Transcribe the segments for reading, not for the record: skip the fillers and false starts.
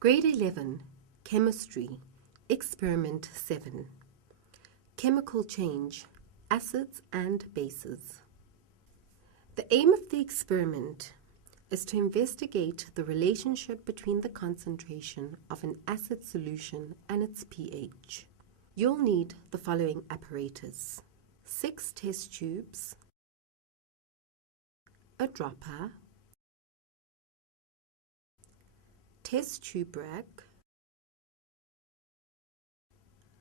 Grade 11, Chemistry, Experiment 7. Chemical change, acids and bases. The aim of the experiment is to investigate the relationship between the concentration of an acid solution and its pH. You'll need the following apparatus: 6 test tubes, a dropper, test tube rack,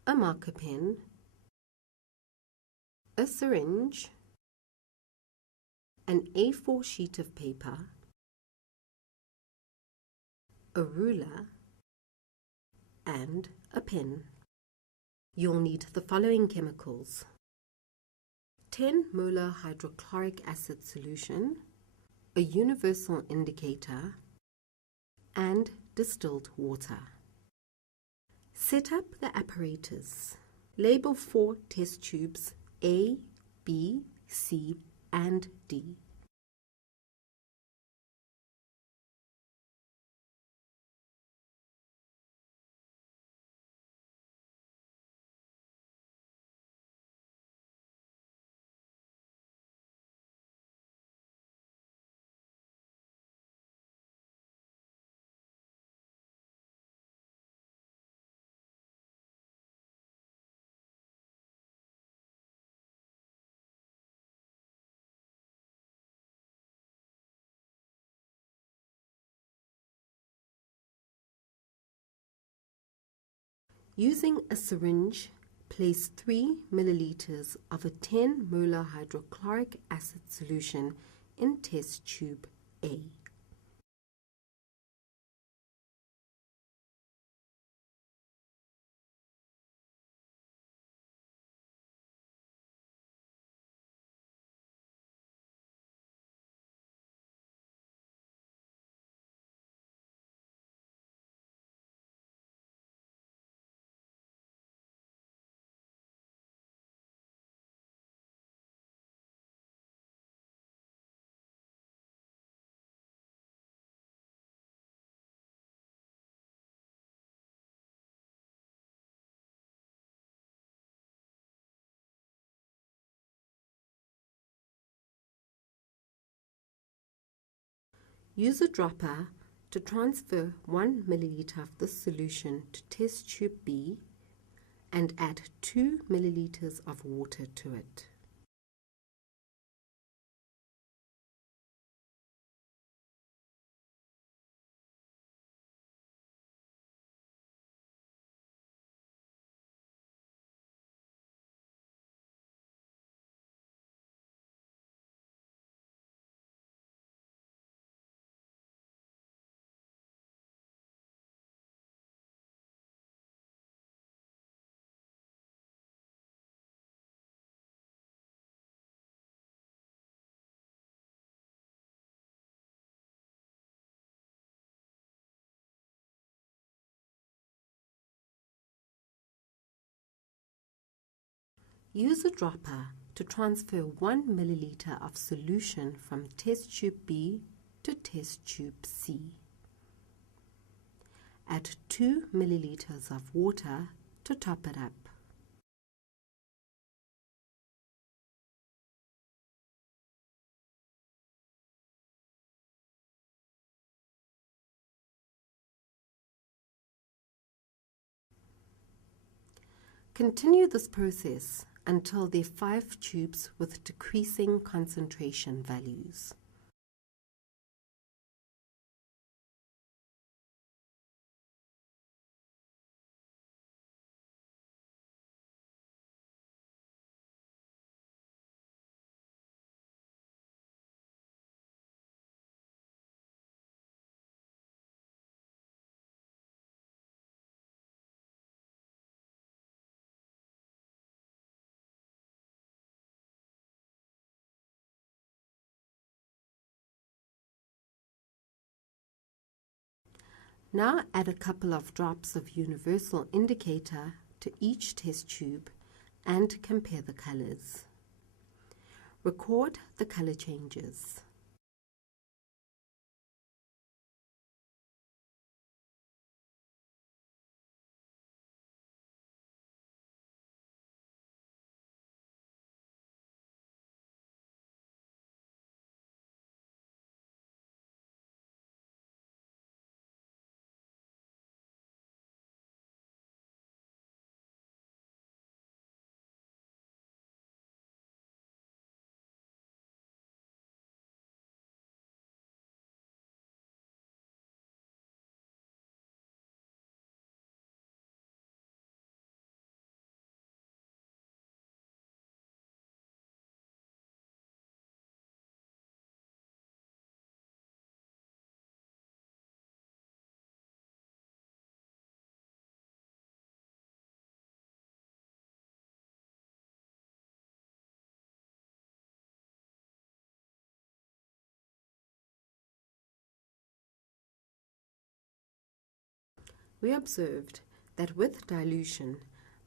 a marker pen, a syringe, an A4 sheet of paper, a ruler, and a pen. You'll need the following chemicals: 10 molar hydrochloric acid solution, a universal indicator, and distilled water. Set up the apparatus. Label 4 test tubes A, B, C, and D. Using a syringe, place 3 milliliters of a 10 molar hydrochloric acid solution in test tube A. Use a dropper to transfer 1 milliliter of this solution to test tube B and add 2 milliliters of water to it. Use a dropper to transfer 1 milliliter of solution from test tube B to test tube C. Add 2 milliliters of water to top it up. Continue this process until there are 5 tubes with decreasing concentration values. Now add a couple of drops of universal indicator to each test tube and compare the colors. Record the color changes. we observed that with dilution,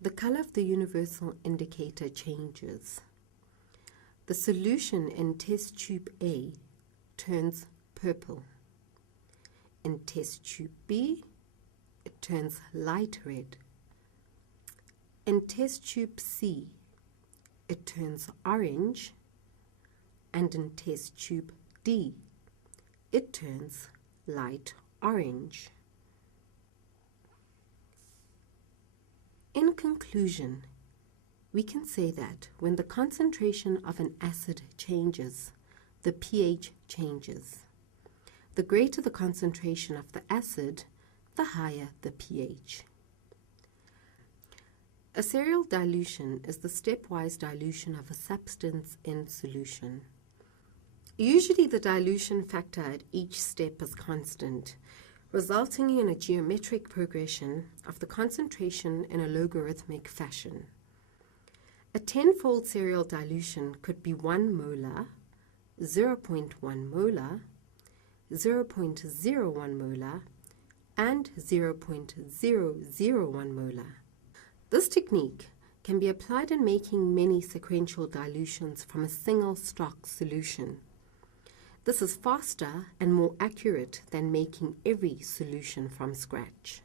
the color of the universal indicator changes. The solution in test tube A turns purple. In test tube B, it turns light red. In test tube C, it turns orange. And in test tube D, it turns light orange. In conclusion, we can say that when the concentration of an acid changes, the pH changes. The greater the concentration of the acid, the higher the pH. A serial dilution is the stepwise dilution of a substance in solution. Usually the dilution factor at each step is constant, resulting in a geometric progression of the concentration in a logarithmic fashion. A 10-fold serial dilution could be 1 molar, 0.1 molar, 0.01 molar, and 0.001 molar. This technique can be applied in making many sequential dilutions from a single stock solution. This is faster and more accurate than making every solution from scratch.